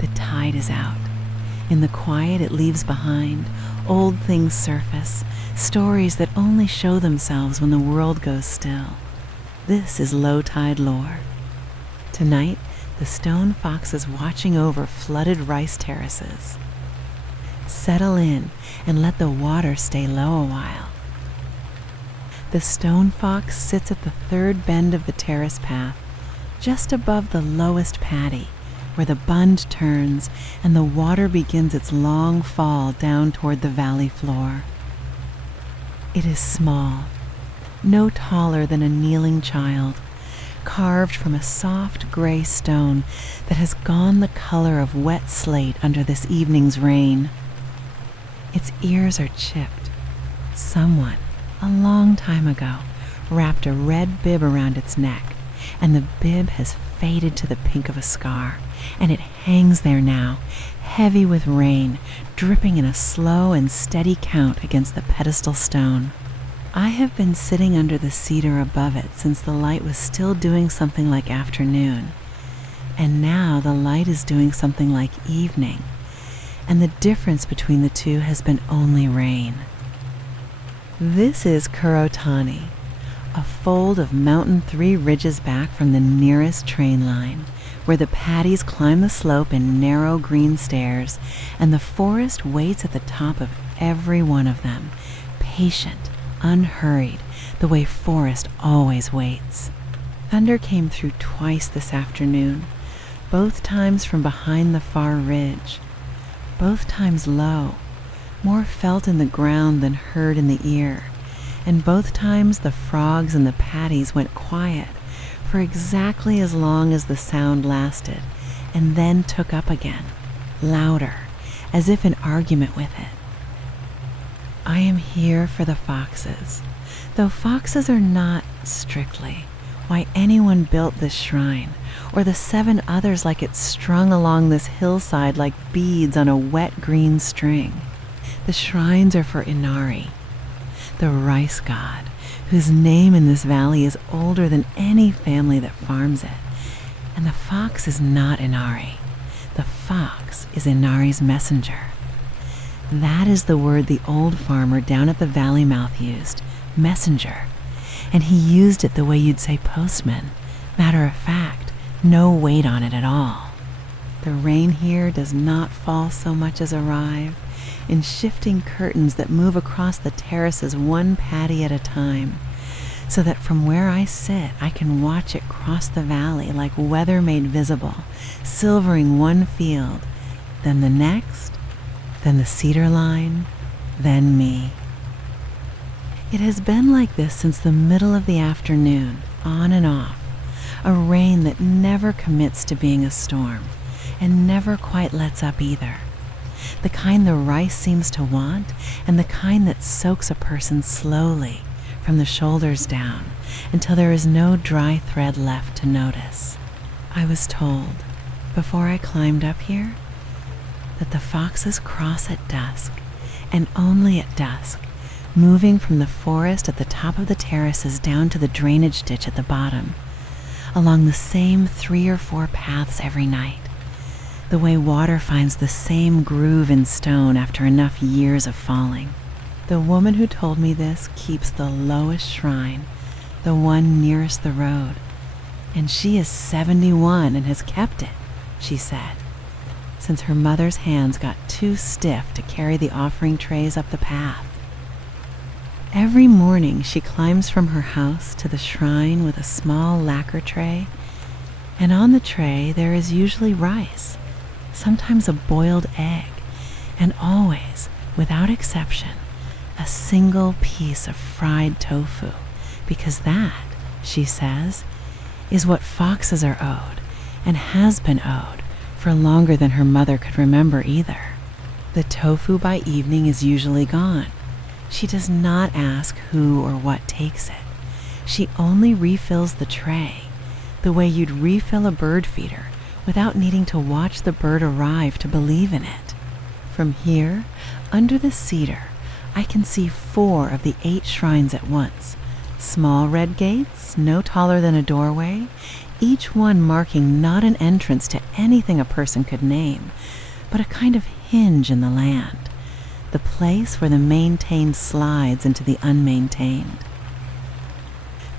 The tide is out. In the quiet it leaves behind, old things surface, stories that only show themselves when the world goes still. This is low tide lore. Tonight, the stone fox is watching over flooded rice terraces. Settle in and let the water stay low a while. The stone fox sits at the third bend of the terrace path, just above the lowest paddy, where the bund turns and the water begins its long fall down toward the valley floor. It is small, no taller than a kneeling child, carved from a soft gray stone that has gone the color of wet slate under this evening's rain. Its ears are chipped. Someone, a long time ago, wrapped a red bib around its neck, and the bib has faded to the pink of a scar, and it hangs there now, heavy with rain, dripping in a slow and steady count against the pedestal stone. I have been sitting under the cedar above it since the light was still doing something like afternoon, and now the light is doing something like evening, and the difference between the two has been only rain. This is Kurotani, a fold of mountain 3 ridges back from the nearest train line, where the paddies climb the slope in narrow green stairs, and the forest waits at the top of every one of them, patient, unhurried, the way forest always waits. Thunder came through twice this afternoon, both times from behind the far ridge, both times low, more felt in the ground than heard in the ear, and both times the frogs and the paddies went quiet for exactly as long as the sound lasted, and then took up again, louder, as if in argument with it. I am here for the foxes, though foxes are not, strictly, why anyone built this shrine, or the 7 others like it strung along this hillside like beads on a wet green string. The shrines are for Inari, the rice god, whose name in this valley is older than any family that farms it. And the fox is not Inari. The fox is Inari's messenger. That is the word the old farmer down at the valley mouth used, messenger. And he used it the way you'd say postman, matter of fact, no weight on it at all. The rain here does not fall so much as arrive, in shifting curtains that move across the terraces one paddy at a time, so that from where I sit I can watch it cross the valley like weather made visible, silvering one field, then the next, then the cedar line, then me. It has been like this since the middle of the afternoon, on and off, a rain that never commits to being a storm, and never quite lets up either. The kind the rice seems to want, and the kind that soaks a person slowly, from the shoulders down, until there is no dry thread left to notice. I was told, before I climbed up here, that the foxes cross at dusk, and only at dusk, moving from the forest at the top of the terraces down to the drainage ditch at the bottom, along the same 3 or 4 paths every night, the way water finds the same groove in stone after enough years of falling. The woman who told me this keeps the lowest shrine, the one nearest the road, and she is 71 and has kept it, she said, since her mother's hands got too stiff to carry the offering trays up the path. Every morning she climbs from her house to the shrine with a small lacquer tray, and on the tray there is usually rice, sometimes a boiled egg, and always, without exception, a single piece of fried tofu, because that, she says, is what foxes are owed, and has been owed, for longer than her mother could remember either. The tofu by evening is usually gone. She does not ask who or what takes it. She only refills the tray, the way you'd refill a bird feeder, without needing to watch the bird arrive to believe in it. From here, under the cedar, I can see 4 of the 8 shrines at once, small red gates, no taller than a doorway, each one marking not an entrance to anything a person could name, but a kind of hinge in the land, the place where the maintained slides into the unmaintained.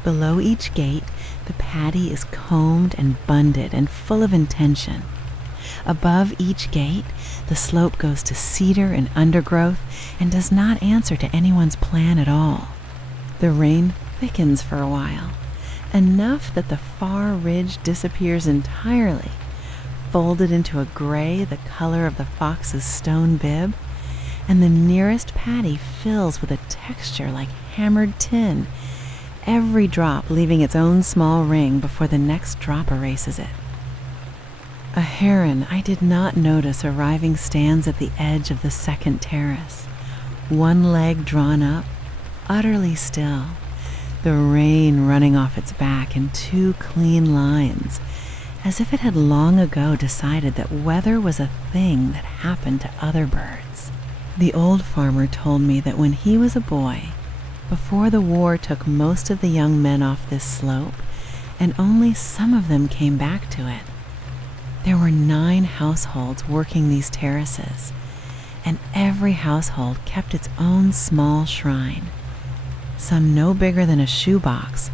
Below each gate, the paddy is combed and bunded and full of intention. Above each gate, the slope goes to cedar and undergrowth and does not answer to anyone's plan at all. The rain thickens for a while, enough that the far ridge disappears entirely, folded into a gray the color of the fox's stone bib, and the nearest paddy fills with a texture like hammered tin, every drop leaving its own small ring before the next drop erases it. A heron I did not notice arriving stands at the edge of the second terrace, one leg drawn up, utterly still, the rain running off its back in two clean lines, as if it had long ago decided that weather was a thing that happened to other birds. The old farmer told me that when he was a boy, before the war took most of the young men off this slope, and only some of them came back to it, there were 9 households working these terraces, and every household kept its own small shrine, some no bigger than a shoebox,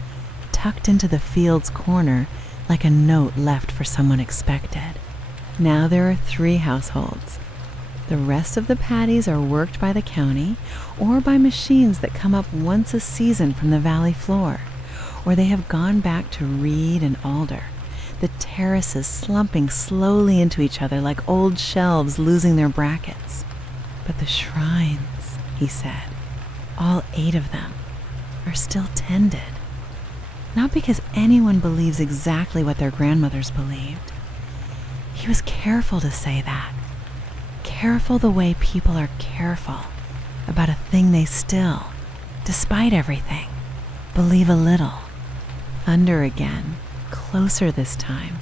tucked into the field's corner like a note left for someone expected. Now there are 3 households. The rest of the paddies are worked by the county or by machines that come up once a season from the valley floor, or they have gone back to reed and alder, the terraces slumping slowly into each other like old shelves losing their brackets. But the shrines, he said, all 8 of them, are still tended. Not because anyone believes exactly what their grandmothers believed. He was careful to say that. Careful the way people are careful about a thing they still, despite everything, believe a little. Thunder again, closer this time,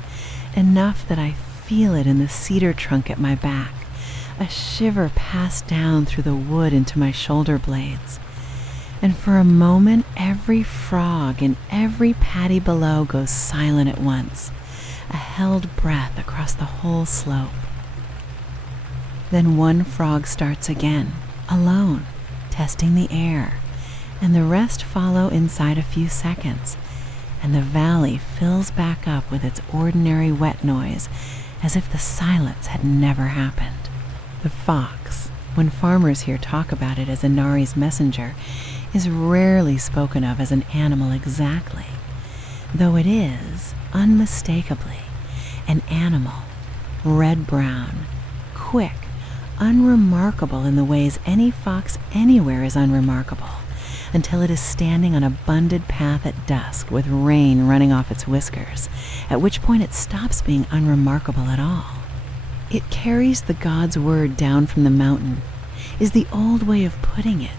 enough that I feel it in the cedar trunk at my back, a shiver passed down through the wood into my shoulder blades. And for a moment, every frog in every paddy below goes silent at once, a held breath across the whole slope. Then one frog starts again, alone, testing the air, and the rest follow inside a few seconds, and the valley fills back up with its ordinary wet noise as if the silence had never happened. The fox, when farmers here talk about it as Inari's messenger, is rarely spoken of as an animal exactly, though it is, unmistakably, an animal, red-brown, quick, unremarkable in the ways any fox anywhere is unremarkable, until it is standing on a bunded path at dusk with rain running off its whiskers, at which point it stops being unremarkable at all. It carries the God's word down from the mountain, is the old way of putting it.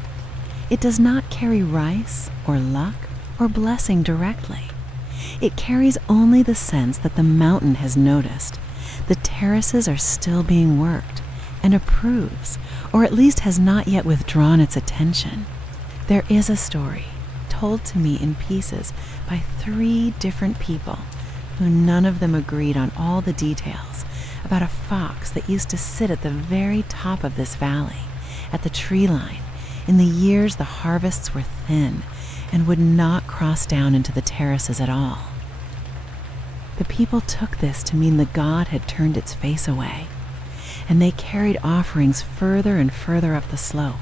It does not carry rice or luck or blessing directly. It carries only the sense that the mountain has noticed, the terraces are still being worked, and approves, or at least has not yet withdrawn its attention. There is a story, told to me in pieces by 3 different people, who none of them agreed on all the details, about a fox that used to sit at the very top of this valley, at the tree line, in the years the harvests were thin, and would not cross down into the terraces at all. The people took this to mean the god had turned its face away, and they carried offerings further and further up the slope,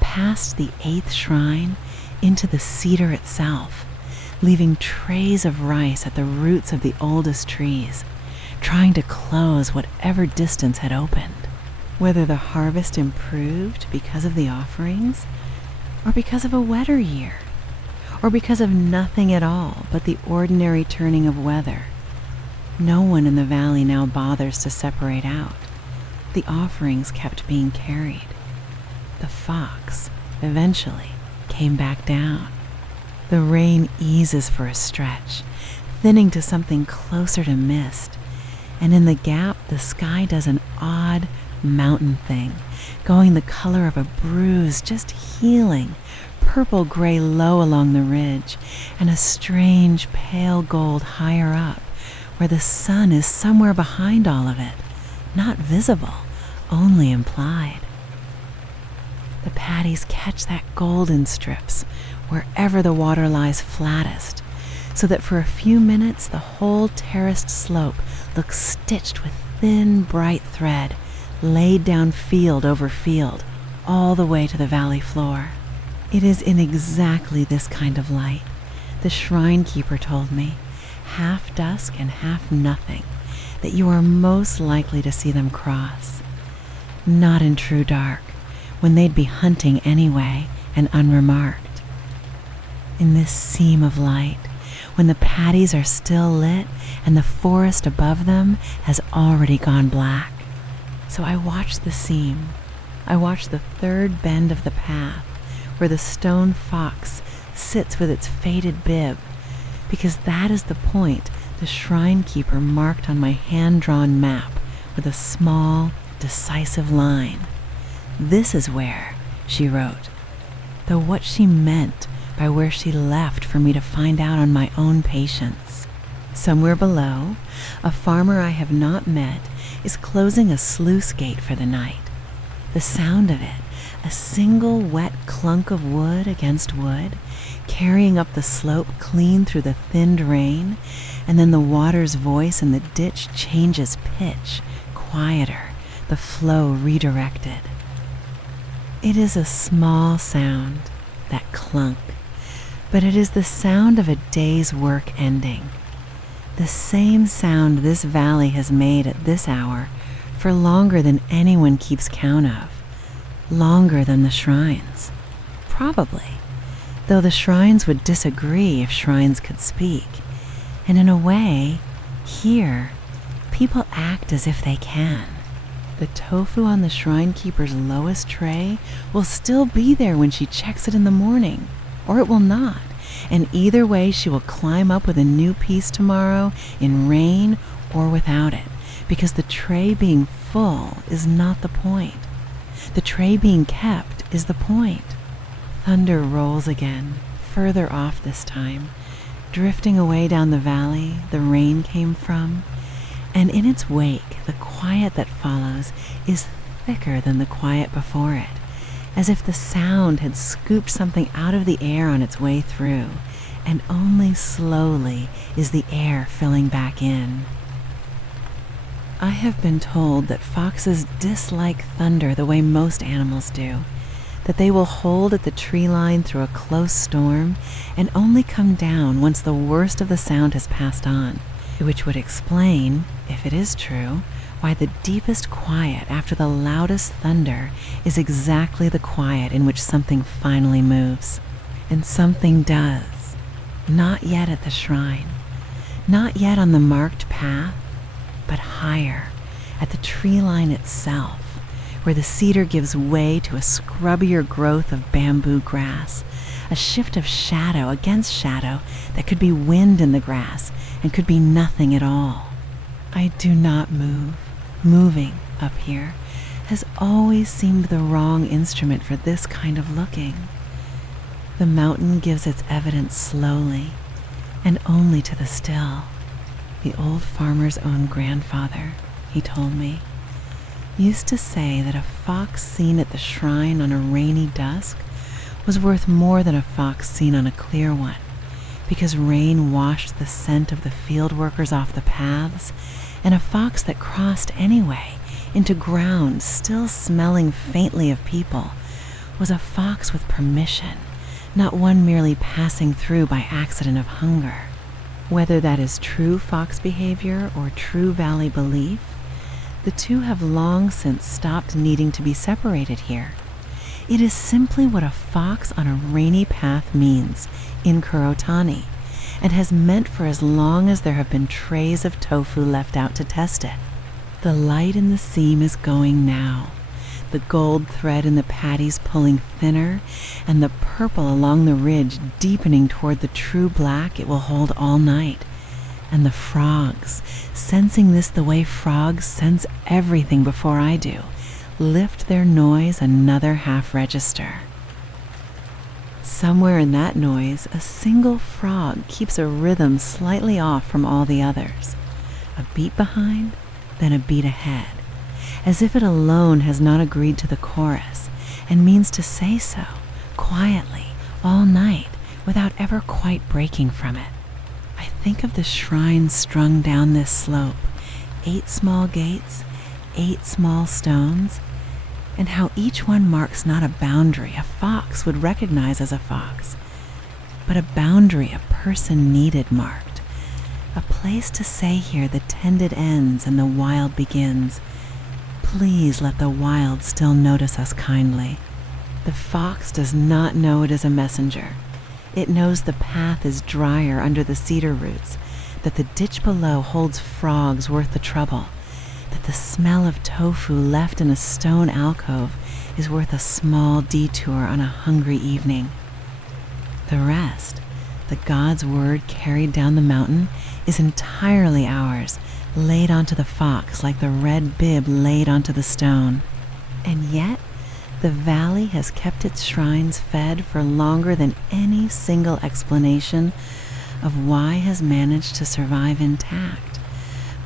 past the 8th shrine, into the cedar itself, leaving trays of rice at the roots of the oldest trees, trying to close whatever distance had opened. Whether the harvest improved because of the offerings, or because of a wetter year, or because of nothing at all but the ordinary turning of weather, no one in the valley now bothers to separate out. The offerings kept being carried. The fox, eventually, came back down. The rain eases for a stretch, thinning to something closer to mist, and in the gap the sky does an odd mountain thing, going the color of a bruise, just healing, purple-gray low along the ridge, and a strange pale gold higher up, where the sun is somewhere behind all of it, not visible, only implied. The paddies catch that golden strips wherever the water lies flattest, so that for a few minutes the whole terraced slope looks stitched with thin, bright thread, laid down field over field, all the way to the valley floor. It is in exactly this kind of light, the shrine keeper told me, half dusk and half nothing, that you are most likely to see them cross. Not in true dark, when they'd be hunting anyway and unremarked. In this seam of light, when the paddies are still lit and the forest above them has already gone black. So I watched the seam. I watched the third bend of the path where the stone fox sits with its faded bib, because that is the point the shrine keeper marked on my hand-drawn map with a small, decisive line. This is where, she wrote, though what she meant by where she left for me to find out on my own patience. Somewhere below, a farmer I have not met is closing a sluice gate for the night. The sound of it, a single wet clunk of wood against wood, carrying up the slope clean through the thinned rain, and then the water's voice in the ditch changes pitch, quieter, the flow redirected. It is a small sound, that clunk, but it is the sound of a day's work ending. The same sound this valley has made at this hour for longer than anyone keeps count of, longer than the shrines, probably, though the shrines would disagree if shrines could speak. And in a way, here, people act as if they can. The tofu on the shrine keeper's lowest tray will still be there when she checks it in the morning, or it will not, and either way she will climb up with a new piece tomorrow in rain or without it, because the tray being full is not the point. The tray being kept is the point. Thunder rolls again, further off this time, drifting away down the valley the rain came from, and in its wake the quiet that follows is thicker than the quiet before it, as if the sound had scooped something out of the air on its way through, and only slowly is the air filling back in. I have been told that foxes dislike thunder the way most animals do, that they will hold at the tree line through a close storm and only come down once the worst of the sound has passed on, which would explain, if it is true, why the deepest quiet after the loudest thunder is exactly the quiet in which something finally moves. And something does. Not yet at the shrine, not yet on the marked path, but higher, at the tree line itself, where the cedar gives way to a scrubbier growth of bamboo grass, a shift of shadow against shadow that could be wind in the grass and could be nothing at all. I do not move. Moving up here has always seemed the wrong instrument for this kind of looking. The mountain gives its evidence slowly, and only to the still. The old farmer's own grandfather, he told me, used to say that a fox seen at the shrine on a rainy dusk was worth more than a fox seen on a clear one, because rain washed the scent of the field workers off the paths, and a fox that crossed anyway into ground still smelling faintly of people was a fox with permission, not one merely passing through by accident of hunger. Whether that is true fox behavior or true valley belief, the two have long since stopped needing to be separated here. It is simply what a fox on a rainy path means in Kurotani, and has meant for as long as there have been trays of tofu left out to test it. The light in the seam is going now, the gold thread in the paddies pulling thinner, and the purple along the ridge deepening toward the true black it will hold all night. And the frogs, sensing this the way frogs sense everything before I do, lift their noise another half register. Somewhere in that noise, a single frog keeps a rhythm slightly off from all the others, a beat behind, then a beat ahead, as if it alone has not agreed to the chorus and means to say so, quietly, all night, without ever quite breaking from it. I think of the shrines strung down this slope, 8 small gates, 8 small stones, and how each one marks not a boundary a fox would recognize as a fox, but a boundary a person needed marked, a place to say here the tended ends and the wild begins. Please let the wild still notice us kindly. The fox does not know it is a messenger. It knows the path is drier under the cedar roots, that the ditch below holds frogs worth the trouble, that the smell of tofu left in a stone alcove is worth a small detour on a hungry evening. The rest, the God's word carried down the mountain, is entirely ours, laid onto the fox like the red bib laid onto the stone. And yet, the valley has kept its shrines fed for longer than any single explanation of why has managed to survive intact.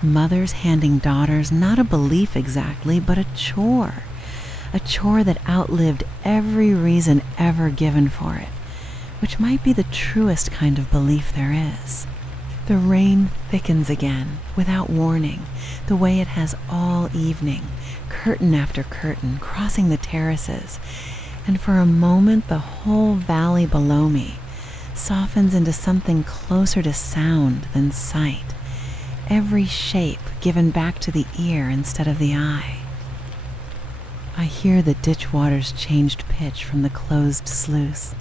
Mothers handing daughters not a belief exactly, but a chore that outlived every reason ever given for it, which might be the truest kind of belief there is. The rain thickens again, without warning, the way it has all evening, curtain after curtain, crossing the terraces, and for a moment the whole valley below me softens into something closer to sound than sight, every shape given back to the ear instead of the eye. I hear the ditch water's changed pitch from the closed sluice.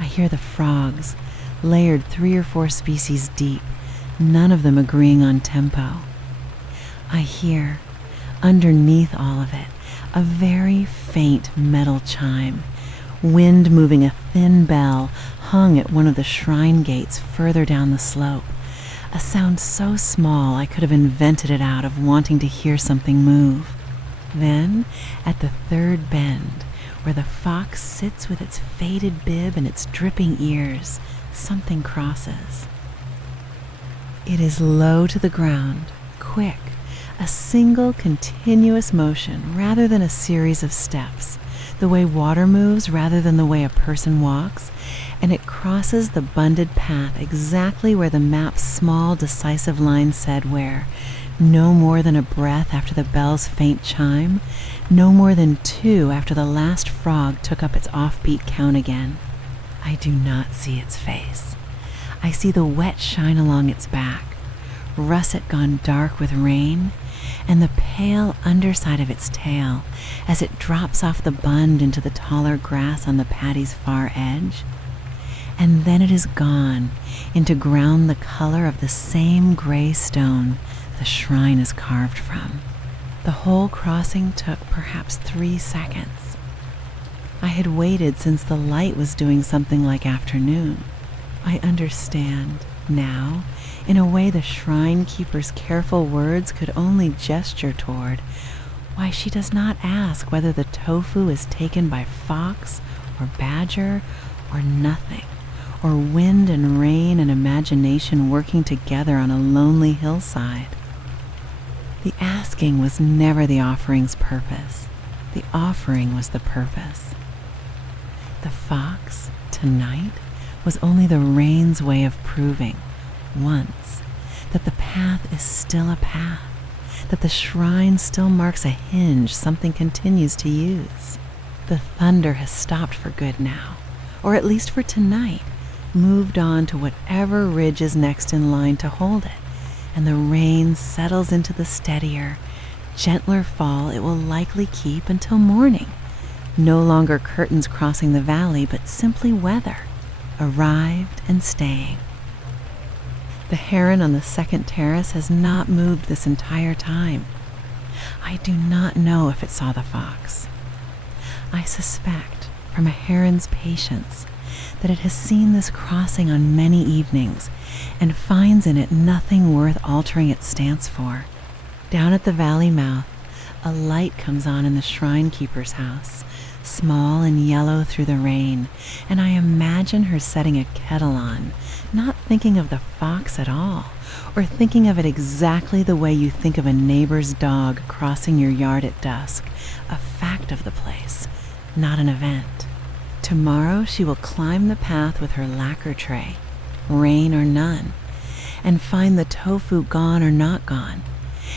I hear the frogs, layered 3 or 4 species deep, none of them agreeing on tempo. I hear, underneath all of it, a very faint metal chime, wind moving a thin bell hung at one of the shrine gates further down the slope, a sound so small I could have invented it out of wanting to hear something move. Then, at the third bend, where the fox sits with its faded bib and its dripping ears, something crosses. It is low to the ground, quick, a single continuous motion rather than a series of steps, the way water moves rather than the way a person walks, and it crosses the bunded path exactly where the map's small decisive line said where, no more than a breath after the bell's faint chime, no more than 2 after the last frog took up its offbeat count again. I do not see its face. I see the wet shine along its back, russet gone dark with rain, and the pale underside of its tail as it drops off the bund into the taller grass on the paddy's far edge. And then it is gone into ground the color of the same gray stone the shrine is carved from. The whole crossing took perhaps 3 seconds. I had waited since the light was doing something like afternoon. I understand now, in a way the shrine keeper's careful words could only gesture toward, why she does not ask whether the tofu is taken by fox or badger or nothing, or wind and rain and imagination working together on a lonely hillside. The asking was never the offering's purpose. The offering was the purpose. The fox, tonight, was only the rain's way of proving, once, that the path is still a path, that the shrine still marks a hinge something continues to use. The thunder has stopped for good now, or at least for tonight, moved on to whatever ridge is next in line to hold it, and the rain settles into the steadier, gentler fall it will likely keep until morning. No longer curtains crossing the valley, but simply weather, arrived and staying. The heron on the second terrace has not moved this entire time. I do not know if it saw the fox. I suspect, from a heron's patience, that it has seen this crossing on many evenings and finds in it nothing worth altering its stance for. Down at the valley mouth, a light comes on in the shrine keeper's house, small and yellow through the rain, and I imagine her setting a kettle on, not thinking of the fox at all, or thinking of it exactly the way you think of a neighbor's dog crossing your yard at dusk, a fact of the place, not an event. Tomorrow she will climb the path with her lacquer tray, rain or none, and find the tofu gone or not gone.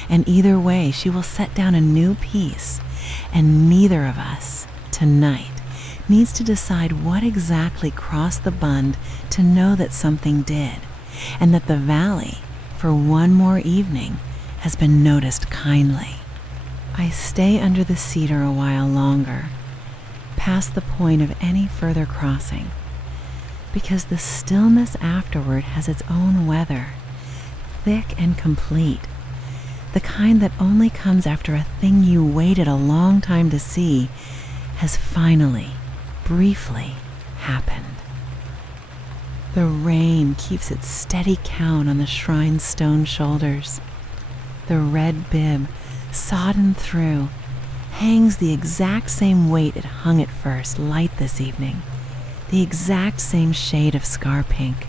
And either way, she will set down a new piece, and neither of us, tonight, needs to decide what exactly crossed the bund to know that something did, and that the valley, for one more evening, has been noticed kindly. I stay under the cedar a while longer, past the point of any further crossing, because the stillness afterward has its own weather, thick and complete, the kind that only comes after a thing you waited a long time to see has finally, briefly, happened. The rain keeps its steady count on the shrine's stone shoulders. The red bib, sodden through, hangs the exact same weight it hung at first, light this evening, the exact same shade of scar pink,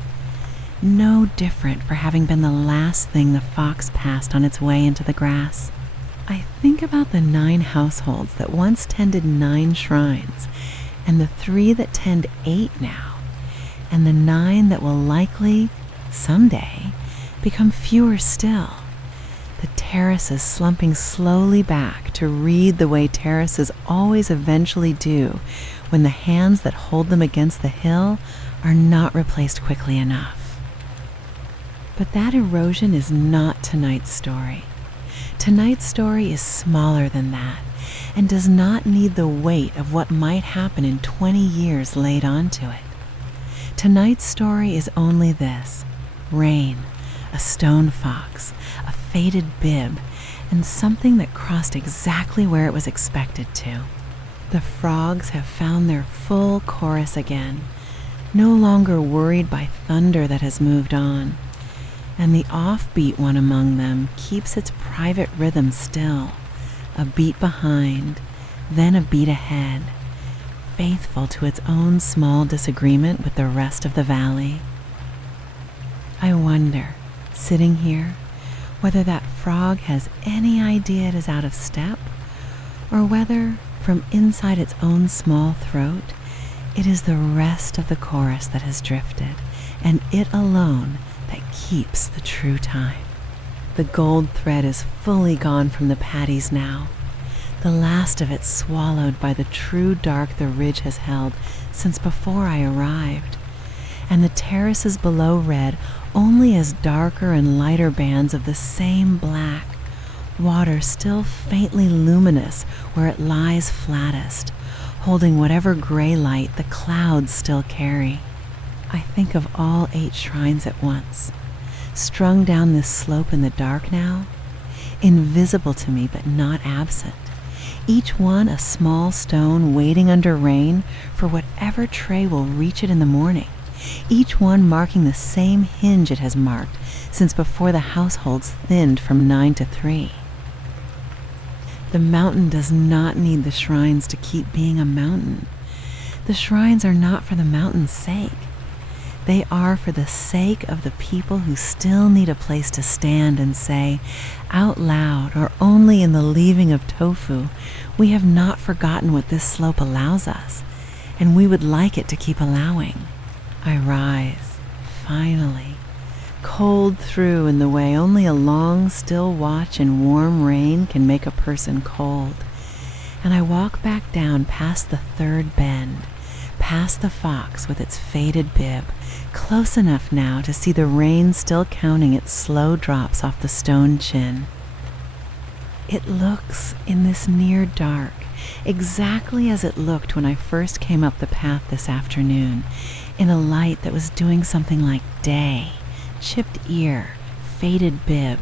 no different for having been the last thing the fox passed on its way into the grass. I think about the 9 households that once tended 9 shrines, and the 3 that tend 8 now, and the 9 that will likely, someday, become fewer still. The terraces slumping slowly back to read the way terraces always eventually do when the hands that hold them against the hill are not replaced quickly enough. But that erosion is not tonight's story. Tonight's story is smaller than that and does not need the weight of what might happen in 20 years laid onto it. Tonight's story is only this: rain, a stone fox, a faded bib, and something that crossed exactly where it was expected to. The frogs have found their full chorus again, no longer worried by thunder that has moved on, and the offbeat one among them keeps its private rhythm still, a beat behind, then a beat ahead, faithful to its own small disagreement with the rest of the valley. I wonder, sitting here, whether that frog has any idea it is out of step, or whether, from inside its own small throat, it is the rest of the chorus that has drifted, and it alone that keeps the true time. The gold thread is fully gone from the paddies now, the last of it swallowed by the true dark the ridge has held since before I arrived, and the terraces below red only as darker and lighter bands of the same black, water still faintly luminous where it lies flattest, holding whatever gray light the clouds still carry. I think of all 8 shrines at once, strung down this slope in the dark now, invisible to me but not absent, each one a small stone waiting under rain for whatever tray will reach it in the morning, each one marking the same hinge it has marked since before the households thinned from 9 to 3. The mountain does not need the shrines to keep being a mountain. The shrines are not for the mountain's sake. They are for the sake of the people who still need a place to stand and say, out loud or only in the leaving of tofu, we have not forgotten what this slope allows us, and we would like it to keep allowing. I rise, finally, cold through in the way only a long, still watch in warm rain can make a person cold, and I walk back down past the 3rd bend, past the fox with its faded bib, close enough now to see the rain still counting its slow drops off the stone chin. It looks, in this near dark, exactly as it looked when I first came up the path this afternoon, in a light that was doing something like day, chipped ear, faded bib,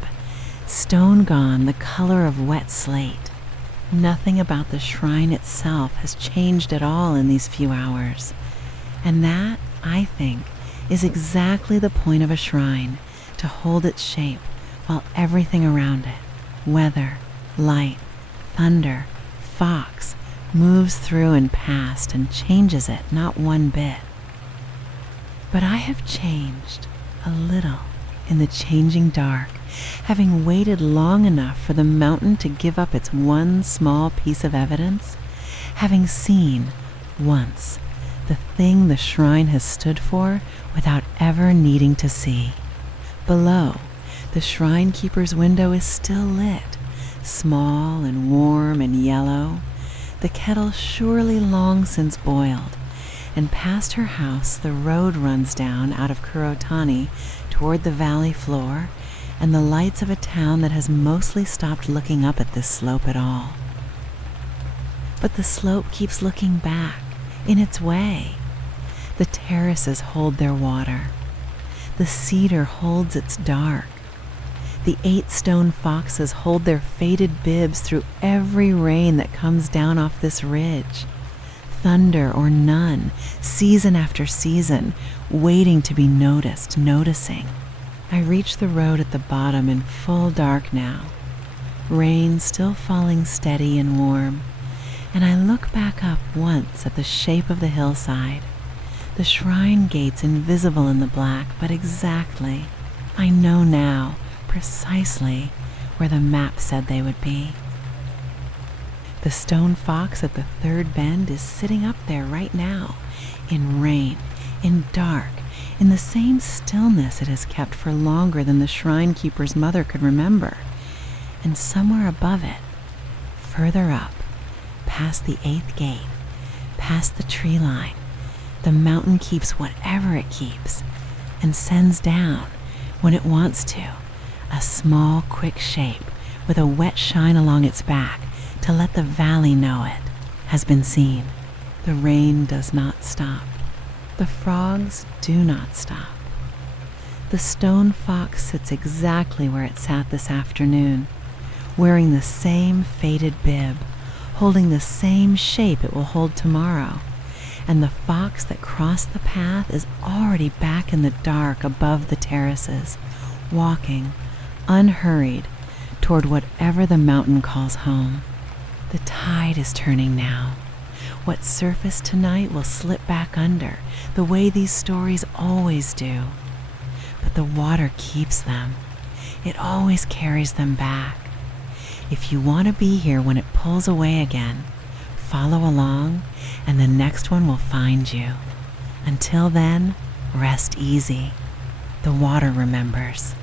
stone gone, the color of wet slate. Nothing about the shrine itself has changed at all in these few hours, and that, I think, is exactly the point of a shrine, to hold its shape while everything around it, weather, light, thunder, fox, moves through and past and changes it not one bit. But I have changed a little, in the changing dark, having waited long enough for the mountain to give up its one small piece of evidence, having seen, once, the thing the shrine has stood for without ever needing to see. Below, the shrine keeper's window is still lit, small and warm and yellow, the kettle surely long since boiled, and past her house the road runs down out of Kurotani toward the valley floor and the lights of a town that has mostly stopped looking up at this slope at all. But the slope keeps looking back, in its way. The terraces hold their water. The cedar holds its dark. The 8 stone foxes hold their faded bibs through every rain that comes down off this ridge. Thunder or none, season after season, waiting to be noticed, noticing. I reach the road at the bottom in full dark now, rain still falling steady and warm, and I look back up once at the shape of the hillside, the shrine gates invisible in the black, but exactly, I know now, precisely where the map said they would be. The stone fox at the third bend is sitting up there right now, in rain, in dark, in the same stillness it has kept for longer than the shrine keeper's mother could remember. And somewhere above it, further up, past the 8th gate, past the tree line, the mountain keeps whatever it keeps, and sends down, when it wants to, a small, quick shape with a wet shine along its back to let the valley know it has been seen. The rain does not stop. The frogs do not stop. The stone fox sits exactly where it sat this afternoon, wearing the same faded bib, holding the same shape it will hold tomorrow, and the fox that crossed the path is already back in the dark above the terraces, walking, unhurried, toward whatever the mountain calls home. The tide is turning now. What surfaced tonight will slip back under, the way these stories always do. But the water keeps them. It always carries them back. If you want to be here when it pulls away again, follow along, and the next one will find you. Until then, rest easy. The water remembers.